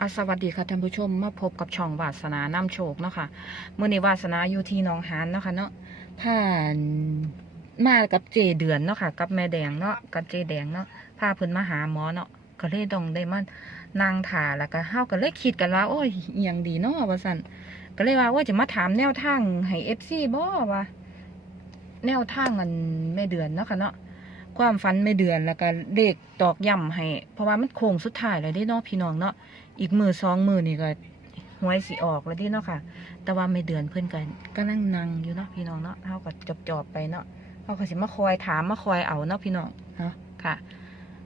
อาสวัสดีค่ะท่านผู้ชมมาพบกับช่องวาสนาน้ำโชคเนาะค่ะเมื่อนี้วาสนาอยู่ที่หนองหานเนาะค่ะเนาะผ่านมากับเจเดือนเนาะค่ะ กับแม่แดงเนาะกับเจแดงเนาะพาเพิ่นมาหาหมอเนาะก็เลยต้องได้มานางถ่าแล้วก็เฮาก็เลยคิดกันว่าโอ้ยอหยังดีเนาะว่าซั่นก็เลยว่าว่าจะมาถามแนวทางให้ FC บ่ว่าแนวทางอันแม่เดือนเนาะค่ะเนาะความฝันแม่เดือนแล้วก็เลขตอกย่ำให้ เพราะว่ามันโค้งสุดท้ายแล้วเด้เนาะพี่น้องเนาะ อีกมือสองมือนี่ก็หวยสิออกแล้วที่เนาะค่ะ แต่ว่าไม่เดือนเพื่อนกันก็นั่งนั่งอยู่เนาะพี่น้องเนาะเขาก็จบจอบๆไปเนาะเขาก็สิมาคอยถามมาคอยเอาเนาะพี่น้องเนาะค่ะ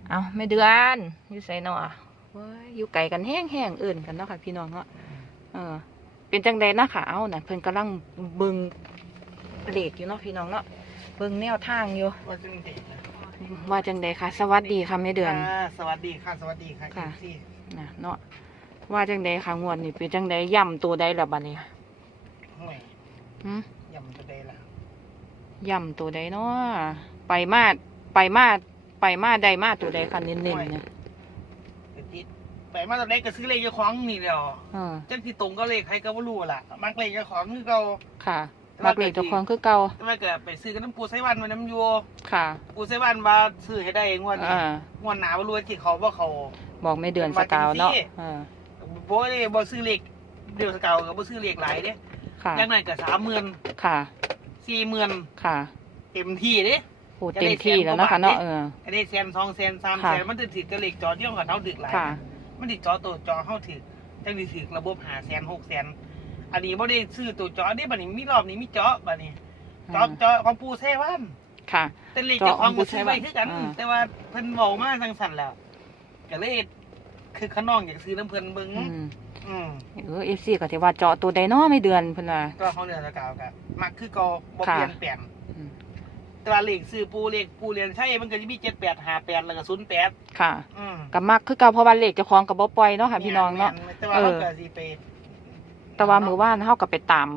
เอาไม่เดือนอยู่ใส่เนาะเว้ยอยู่ไกลกันแห้งแห้งๆเอื่นกันเนาะค่ะ พี่น้องเนาะเออ เป็นจังใดนะค่ะเอาน่ะเพิ่นกำลังเบิ่งเลขอยู่เนาะพี่น้องเนาะเบิ่งแนวทางอยู่ว่าจังเด็กนะว่าจังใดค่ะ สวัสดีค่ะแม่เดือนค่ะสวัสดีค่ะสวัสดีค่ะค่ะพี่ นะเนาะว่าจังใดค่ะงวดนี่เป็นจังใดย่ำตัวใดละบัดนี้ห่วยหืมยำจะได้ละย่ำตัวใดเนาะไปมาไปมาไปมาใดมาตัวใดค่ะเน้นๆเนี่ยเดี๋ยวติดไปมาตอนแรกก็ซื้อเลขเจ้าของนี่เดียวเออจังที่ตรงก็เลขใครก็ไม่รู้ล่ะมักเลขเจ้าของคือเราค่ะมักเลขเจ้าของคือเก่าแต่ว่าเกิดไปซื้อกับน้ำปูไซวันมาน้ำอยัวค่ะ ปูไซวันมาซื้อให้ได้งวดนี้อ่างวดหนาว่ารู้ว่าที่เขาว่าเขา บอกไม่เดือนสกาวเนาะเออบ่ได้บ่ซื้อเลขเดียวสเกากับบ่ซื้อเลขหลายเด้ค่ะอย่างนั้นก็สามหมื่นค่ะสี่หมื่นค่ะ เต็มที่เด้โหเต็มที่แล้วเนาะค่ะเนาะเอออันนี้แสนสองแสนสามค่ะแสนมันจะถือกระเหล็กจอที่ห้องกับเท้าดึกหลายค่ะมันติดจอตัวจอเข้าถือจังดีถือระบบหาแสนหกแสนอันนี้บ่ได้ซื้อตัวจอนี่บัดนี้มีรอบนี้มีจอบัดนี้จอจอของปูเซวันค่ะแต่เลขเจ้าของก็ซื้อไปคือกันอ่าแต่ว่าเพิ่นเว้ามาจังสั่นแล้ว ก็เลยคือขน้องอยากซื้อน้ำเพิ่นเบิ่งอืมอืมเออเอฟซีก็ที่ว่าเจาะตัวใดเนาะไม่เดือนเพิ่นว่า ก็เขาเดือนละกาวกับมักคือเก็บ่ค่ะ เปลี่ยนแปลงอืมแต่ว่าเลขซื้อปูเลขปูเรียนใช่มันก็จะมี78 58แล้วก็08ค่ะอืมก็มักคือเก่าเพราะว่าเลขเจ้าของก็บ่ปล่อยเนาะค่ะพี่น้องเนาะ แม่แต่ว่าเขาก็สิไป แต่ว่ามือว่านเฮาก็ไปตาม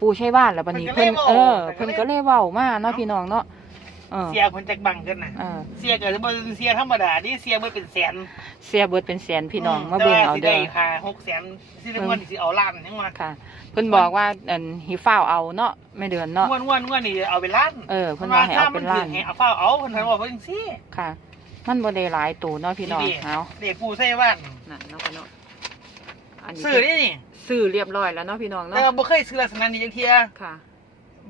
ปูใช้ว่านแล้วบัดนี้เพิ่เพิ่นนก็เลยเออเว้า เพิ่นก็เลยเว้ามาเนาะเอ้าพี่น้องเนาะเออเสียคนจักบังกันน่ะเออเสียก็บ่เสียธรรมดานี่เสียบ่เป็นแสนเสียเบิดเป็นแสนพี่น้องมาเบิ่งเอาเด้อแต่ว่สิได้ค่า6แสนสิได้ม่วนสิเอาล้านยังว่าค่ะ เพิ่นบอกว่าอันหิฟ้าวเอาเนาะไม่เดือนเนาะม่วนม่วนม่วนนี่เอาเป็นล้านเออเพิ่นว่าให้เอาเป็นล้านให้เอาเฝ้าเอาเพิ่นบอกว่าจังซี่ค่ะ มันบ่ได้หลายตัวเนาะพี่น้องดีเอาเด็กผู้ใส่บ้านนั่นเนาะพี่น้องอันนี้ซื้อนี่นี่ซื้อเรียบร้อยแล้วเนาะพี่น้องแต่เนาะว่าบ่เคยซื้อลักษณะนี้จังเที่ยค่ะ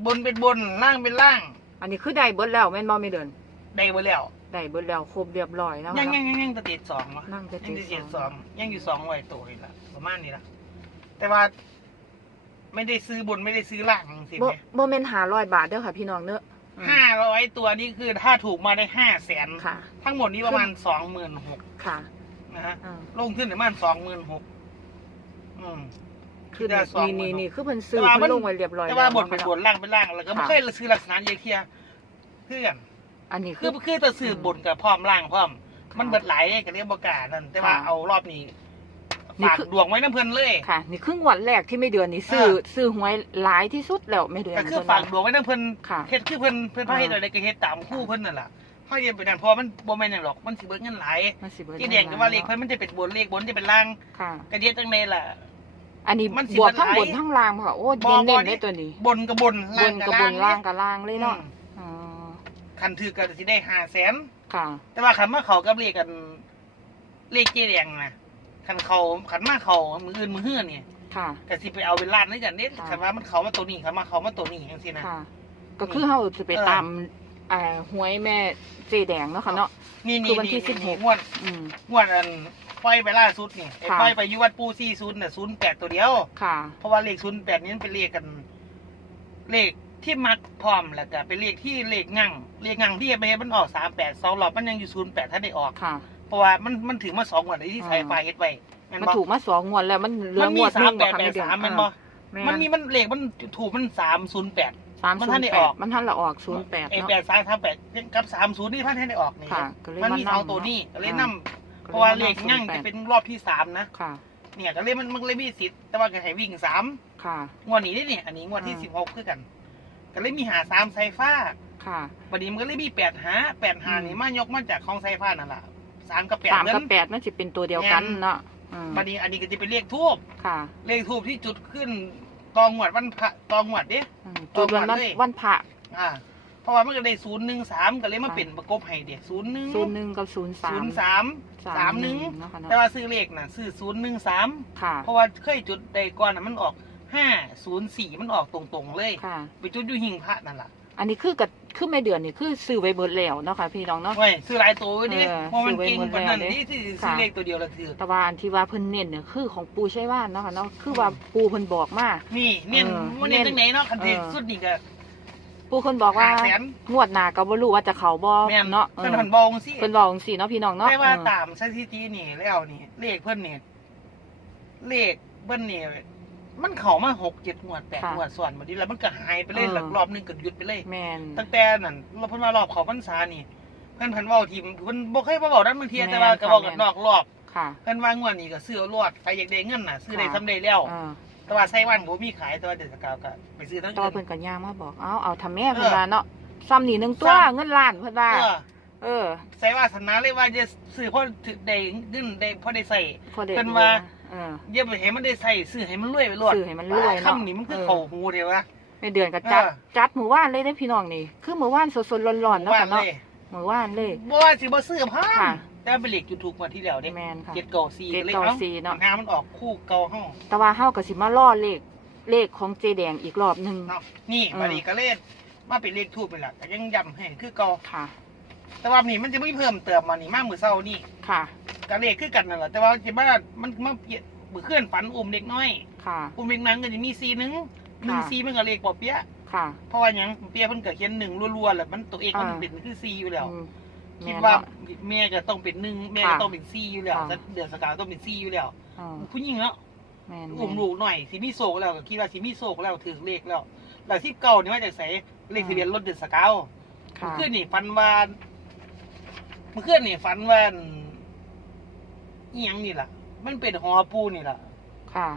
บนเป็นบนล่างเป็นล่าง อันนี้คือได้เบิดแล้วแม่นบ่ไม่เดือนได้บ่แล้วได้เบิดแล้วครบเรียบร้อยแล้วยังเนาะยังยังยังแตะติดสองวะนั่งจะยังติดติดสสอองงยังอยู่สองไว้ตัวนี่ล่ะประมาณนี้ล่ะแต่ว่า ไม่ได้ซื้อบนไม่ได้ซื้อล่างสิบ่บ่แม่น500บาทเด้อค่ะพี่น้องเด้ออืมห้าร้อยตัวนี่คือถ้าถูกมาได้ห้าแสนค่ะทั้งหมดนี้ประมาณสองหมื่นหกค่ะนะฮะอ่าลงขึ้นประมาณสองหมื่นหกอืม คือได้สองนี่หมื่นี่นนี่คือเพิ่นซื้อแต่ว่ามัเพิ่นนลงไว้เรียบร้อยแต่แล้วว่าบนเป็นนาะบนล่างเป็นล่างแล้วก็ไม่ค่ะเคยซื้อลักษณะเยเทียเพื่อนอันนี้คืคืออคือแตะซื้อบนกับพร้อมล่างพร้อมค่ะมันเบิดหลายกับเรียกบกล้านั่นแต่ว่าค่ะเอารอบนี้นี่ฝากคือดวงไว้น้ำเพลินเลยค่ะ นี่ครึ่งวันแรกที่ไม่เดือนนี่ซื้อเออซื้อหวยหลายที่สุดแล้วไม่เดือนก็คือเพิ่นฝากว่าดวงไว้น้ำเพลินค่ะเฮ็ดคือเพิ่นเพิ่นพาอ่าเฮ็ดอะไรก็เฮ็ดตามคู่เพิ่นนั่นล่ะเฮาเฮ็ดไปนั่นเพราะมันบ่แม่นหยังหรอกมันสิเบิดเงินหลายมันสิเบิดที่แดงก็ว่าเลขเพิ่นมันจะเป็นบนเลขบนจะเป็นล่างค่ะก็เฮ็ดจังไดล่ะ อันนี้มันสิบวกทั้งเบิบดนหลายทั้งล่างค่ะโอ้บ่เน้นบ่เน้นนี่ได้ตัวนี้บนกับบนบนกับบนล่างกับล่างเลยเนาะอืมอ๋อคันถือก็สิได้500,000ค่ะ แต่ว่าคันมาเขากับเลขกันเลขเจ๊แดงนะคันเขาคันมาเขามืออื่นมือเฮือเนี่ยค่ะ ก็สิไปเอาเป็นล้านนี่กันเนี่ยค่ะคันว่ามันเขามาตัวนี้คันมาเขามาตัวนี้จังซี่นะ ค่ะ ก็คือเฮาจะไปเออ ตามอ่าหวยแม่เจแดงเนาะค่ะเนาะ นี่คืนี่อวันที่นี่สิบหกงวดอืมงวดอัน ปล่อยไปล่าสุดนี่ไอ้ค่ะปล่อยไปอยุวัดปูซี่ศูนย์น่ะศูนย์แปดตัวเดียว ค่ะ เพราะว่าเลขศูนย์แปดนี้มันเป็นเลขกัน เลขที่มักพร้อมแล้วก็เป็นเลขที่เลขงั่งเลขงั่งที่ไปให้มันออกสามแปดสองรอบมันยังอยู่ศูนย์แปดถ้าได้ออกค่ะ เพราะว่ามันมันถึงมาสองงวดที่อ่าใช้ไฟเฮ็ดไว้แม่นมันบ่ถูกมาสองงวดแล้วมันเหลืมัอนงมีวดหสานึมงแปบ่ดค่ะแปไม่ดเดือนสามแมันเอบ่อแมันมีมันเลขมันถูกมันสามศูนย์แปดสามมันศูทันนย์ได้แปอดอกมันทันละออกศูนย์แปดไอเนาะแปดสามสามแปดกับสามศูนย์นี่พันให้ได้ออกนี่ค่ะก็เลยมันมีมานำสองตัวนี้ก็เลยอ่านำ เพราะว่าเลขง่างจะเป็นรอบที่สามนะค่ะ เนี่ยก็เลยมันมันเลยมีสิทธิ์แต่ว่าก็ให้วิ่งสามค่ะ งวดนี้นี่นี่อันนี้งวดที่อ่าสิบหกคือกัน ก็เลยมีหาสามไซฟ้าค่ะวันนี้มันก็เลยมีแปดหาแปดหาอืมนี่มายกมาจากของไซฟ้านั่นแหละสามกับแปดสามเงิกับนแปดมันจะเป็นตัวเดียวกันแม่นเนาะอืมบัดนี้อันนี้ก็จะเป็นเลขทูบค่ะ เลขทูบที่จุดขึ้นตองหวดวันพระตองหวดเด้อืมจุดวันวันเลยวันพระอ่า เพราะว่ามันก็ได้ศูนย์หนึ่งสามก็เลยมาค่ะเป็นประกบให้เด็กศูนย์หนึ่งศูนย์หนึ่งกับศูนย์สาศูมนย์สามสามหนึ่งเนาะค่ะเนาะแต่ว่าซื้อเลขน่ะซื้อศูนย์หนึ่งสามค่ะเพราะว่าเคยจุดใดก่อนน่ะมันออกห้าศูนย์สี่มันออกตรงๆเลยค่ะไปจุดอยู่หิงพระนั่นแหละอันนี้คือกับคือไม่เดือนนี่คือซื้อไว้เบิดแล้วเนาะค่ะพี่น้องเนาะเว้ยซื้อหลายตัวดิเออเพราะมันซื้อไว้เก่งหมดปานนั้นแล้วนี่ที่ค่ะซื้อเลขตัวเดียวละถือแต่ว่าอันที่ว่าเพิ่นเน้นเนี่ยคือของปูใช่ว่านเนาะค่ะเนาะคือว่าปูเพิ่นบอกมานี่เน้นเออมันเน้นเน้นจังไหนเนาะคันที่เออสุดนี่ก็ ปูเพิ่นบอกว่าห้าแสนงวดหน้าก็บ่รู้ว่าจะเข้าบ่แม่นเนาะเอเพิ่นอหันบองสิเพิ่นบอกจังซี่เนาะพี่น้องเนาะแต่ว่าเออตามสถิตินี่แล้วนี่ เลขเพิ่นนี่เลขเพิ่นนี่มันเข้ามาหกเจ็ดงวดแปดงวดส่วนบัดนี้แล้วมันก็หายไปเลยหลักรอบหนึงก็หยุดไปเลย แม่นตั้งแต่นั่นเราเพิ่นมารอบเขาพรรษานี่ เพิ่นเพิ่นเว้าทีมเพิ่นบ่เคยมาเว้านั้นบางเทียแม่นแต่ว่าก็เว้ากันค่ะนอกรอบค่ะเพิ่นว่างวดนี้ก็ซื้อเอารอดใครอยากได้เงินน่ะ ซื้อได้ค่ะสำเร็จแล้วเออ แต่ว่าไส้วันบ่มีขายแต่ว่าเดือนสกาวก็ไปซื้อทั้งต่ออื่เพิ่นนก็ย่างมาบอก เอาเอาทำแม่เออเพิ่นว่าเนาะซ้ำนี่หนึงตัวซ้ำเงินล้านเพิ่นว่าเออเออใส่ว่าสนาเลยว่าจะซื้อเพราะถึกได้เงินได้เพราะได้ใส่พอได้เพิ่นว่าเอออย่าไปให้มันได้ใส่ซื้อให้มันรวยไปรอดซื้อให้มันรวยเนาะคำนี้มันคือเออเข้าหูเด้วะในเดือนก็จัดเออจัดหมู่บ้านเลยเด้อพี่น้องนี่ คือหมู่บ้านสดๆร้อนๆเนาะว่าค่ะเนาะเลยหมู่บ้านเลยบ่ว่าสิบ่ซื้อพาค่ะ แต่ว่าเป็นเลขอยู่ถูกกว่าที่แล้วเด้แม่นค่ะ เจ็ดเก่าสี่เจ็ดเลยเก้าเนาะสี่เนาะหามันออกคู่เก่าเฮาแต่ว่าเฮาก็สิมาล่อเลขเลขของเจแดงอีกรอบหนึง เนาะนี่เออบัดนี้ก็เลขมาเป็นเลขทูบไปละแต่ยังย้ำให้คือเก่าค่ะ แต่ว่านี่มันจะไม่เพิ่มเติมมานี่มามื้อเช้านี่ค่ะก็เลขคือกันนั่นแหละแต่ว่าจะว่ามันมาเปลี่ยนมื้อเคลื่อนฝันอุ้มเด็กน้อยค่ะ อุ้มเด็กนั้นก็จะมีซีหนึงหนึ่งค่ะ ซีมันก็เลขบ่เปียะค่ะ เพราะว่าหยังเปียะเพิ่นก็เขียนหนึ่งรัวๆแล้วมันตัวเอกมันอ่า เป็นคือซีอยู่แล้ว อืม คิแม่ดนว่าเนาะแม่จะต้องเป็นหนึ่งแม่ค่ะจะต้องเป็นซีอยู่แล้วค่ะเดือนสกาวต้องเป็นซีอยู่แล้วอ่าผู้หญิงเนาะแม่นอุ้มลูกหน่อยสิมีโศกแล้วก็คิดว่าสิมีโศกแล้วถึงเลขแล้วแล้วที่เก่านี่ว่าจะใส่เลขทะเบียนรถเดือนสกาวค่ะ เมื่อคืนนี่ฝันว่าเมื่อคืนนี่ฝันว่าอีหยังนี่ล่ะ มันเป็นหอปูนี่ล่ะ ค่ะ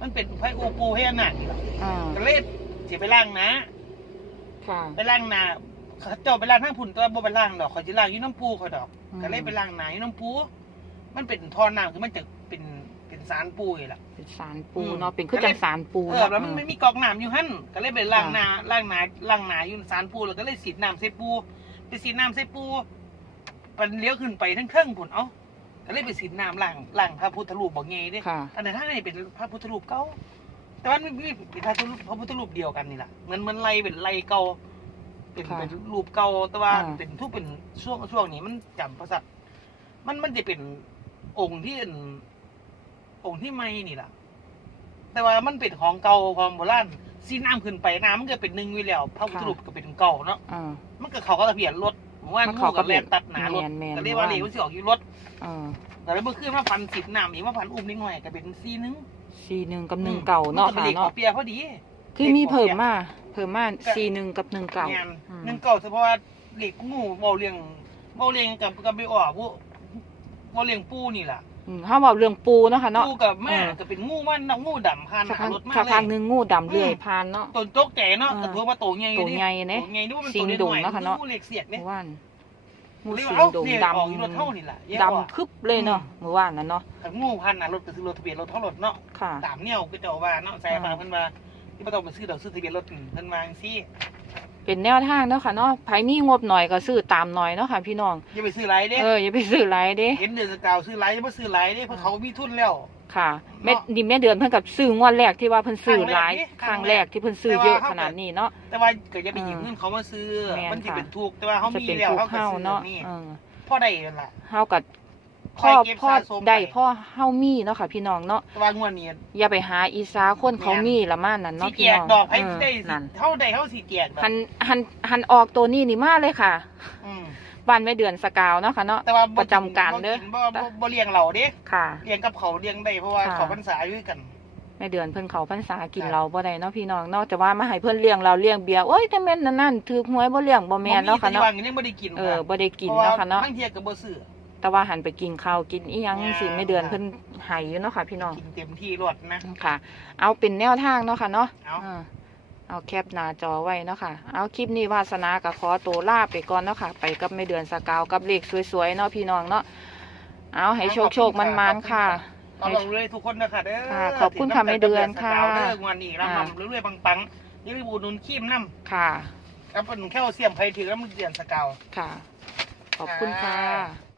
มันเป็นไฟอูปูให้อนาคนี่ล่ะอ่าก็เลยสิไปล้างนะ ค่ะ ไปล้างนา เขาเจ้าไปล้างทั้งพุ่นตัวบ่ไปล้างดอกเขาสิล้างอยู่น้ำปูเขาดอกอืม ก็เลยไปล้างนาอยู่น้ำปู มันเป็นท่อน้ำคือมันจะเป็นเป็นสารปูนี่ล่ะ เป็นสารปูอืมเนาะเป็นคือจังสารปูเออเนาะแล้วมันไม่มีกอกน้ำอยู่หั่นก็เลยไปล้างนาล้างนาล้างนาอยู่สารปูแล้วก็เลยสีดน้ำใส่ปู ไปสีดน้ำใส่ปูปันเลี้ยวขึ้นไปทั้งเครื่องพุ่นเอ้าก็เลยไปสีดน้ำล้างล้างพระพุทธรูปบอกไงเด้ ค่ะ อันนั้นท่านนี่เป็นพระพุทธรูปเก่าแต่ว่ามันมีเป็นพระพุทธรูปพระพุทธรูปเดียวกันนี่แหละเหมือนเหมันไล่เป็นไล่เก่า เป็นค่ะเป็นรูปเก่าแต่ว่าอ่า เป็นทุกเป็นช่วงช่วงนี้มันจำพระสัตว์มันมันจะเป็นองค์ที่เป็นองค์ที่ไม่นี่แหละแต่ว่ามันเป็นของเก่าของโบราณซีน้ำขึ้นไปน้ำมันก็เป็นหนึ่งอยู่แล้วพระพุทธรูปก็เป็นเก่าเนาะอ่า มันก็เขาก็ทะเบียนรถผมว่ามันงูเข้ากักับบแลนตัดหนารถแม่นๆก็เรียกว่าเหลวมันสิออกอยู่รถ อ่าแต่แล้วเมื่อคืนมาฟันสิบน้ำอีกมาฟันอุ้มนิดหน่อยก็เป็นซีหนึง สี่หนึ่งกับหนึ่งเก่าเนาะมัก็ค่ะป็เลขเนาะ เปียพอดี คือมีเพิ่มมาเพิ่มมาสี่หนึ่งกับหนึ่งเก่าแม่นอืมหนึ่งเก่าเฉพาะว่าเหล็กงูเบาเลียงเบาเลียงกับกับไปออกพวกเบาเลียงปูนี่แหละอืมถ้าเว้าเรื่องปูเนาะค่ะเนาะปูกับแม่เออก็เป็นงูมันน้งูดำพันสักหาพักรถมาสักเลพักยหนึ่งงูดำเลื่อยผ่านเนาะต้นโจกแก่เนาะเออกระตัวมาโตใหญ่ตัวใหญ่เนี่ยตัวใหญ่ดูมันสิตัวงเล็กดหงน่อยเนาะค่ะเนาะงูเหล็กเสียดเนี่ยเมื่อวานงูเรียกสิว่างเอ้าดงเนี่ยดออกอยู่รถเท่านี่แหละแยกำออกดำคึบเลยเนาะเมื่อวานนั้นเนาะกับงูพันน่ะรถก็ซื้อรถทะเบียนรถเท่ารถเนาะค่ะตามเนี่ยก็จะเอาว่าเนาะใส่อ่าฟังเพิ่นว่า ที่บ่ต้องไปซื้อดอกซื้อทะเบียนรถอืมเพิ่นว่าจังซี่เป็นแนวทางเนาะค่ะเนาะไผมีงบหน่อยก็ซื้อตามหน่อยเนาะค่ะพี่น้อง อย่าไปซื้อหลายเด้เอออย่าไปซื้อหลายเด้เห็นเดือนสกาวซื้อหลายอย่าบ่ซื้อหลายเด้เพราะเขามีทุนแล้ว ค่ะแม่เนาะดิแม่เดือนเพิ่นกับซื้องวดแรกที่ว่าเพิ่นซื้อหลายคครั้รั้งงแรแรกกที่เพิ่นซื้อเยอะขนาดนี้เนาะ แต่ว่าก็อย่าไปหยิบเออเงินเขามาซื้อแม่นมันสิค่ะ เป็นทุกข์แต่ว่าเขาจะมีเป็นแล้วทุกเขาข์ก็เฮาซื้อเนาะนี่เออพ่อได้นั่นล่ะ เฮากับค พ่ออยเก็บพ่อสะสมได้ไปพ่อเฮามีเนาะค่ะ พี่น้องเนาะแต่ว่างวดนี้อย่าไปหาอีสาคนเขามีละมานั่นสิเนาะแจพี่กน้องดอกให้เออได้นั่นเท่าใดเท่าสิแจกดอกหันหันหันออกตัวนี้นี่มาเลยค่ะอืมบ้านแม่เดือนสกาวเนาะค่ะเนาะแต่ว่าบ่ประจำการเด้อบ่บ่บ่บ่เลี้ยงเราเด้ค่ะเลี้ยงกับเขาเลี้ยงได้เพราะว่าค่ะเขาพรรษาอยู่ด้วยกันแม่เดือนเพิ่นเขาพรรษากินค่ะเราบ่ได้เนาะพี่น้องเนาะแต่ว่ามาให้เพิ่นเลี้ยงเราเลี้ยงเบียร์โอ้ยแต่แม่นนั่นนั่นถือหวยบ่เลี้ยงบ่แม่นเนาะค่ะบ่มีเนาะแต่ว่ยังบ่ได้กินเออค่ะบ่ได้กินพรเนาะค่ะเนาะบางเที่ยก็บ่ซื้อ แต่ว่าหันไปกินข้าวกินอีหยังเนี่ยสิแม่เดือนเพิ่นให้อยู่เนาะค่ะ พี่น้องกินเต็มที่รวดนะค่ะ เอาเป็นแนวทางเนาะค่ะเนาะเอาเออเอาแคปหน้าจอไว้เนาะค่ะ เอาคลิปนี้วาสนากับขอตัวลาไปก่อนเนาะค่ะ ไปกับแม่เดือนสกาวกับเลขสวยๆเนาะพี่น้องเนาะเอาให้โชคโชคมันมันๆค่ะเราลงเรื่อยทุกคนนะคะเด้อค่ะขอบคุณค่ะแม่เดือนค่ะสกาวเด้องวันนี้เราอ่าทำเรื่อยๆปังๆยี่รีบูนุนขี้มน้ค่ะำกับเป็นแค่เสียมไผ่ถือแล้วมันเดือนสกาวค่ะ ขอบคุณค่ะ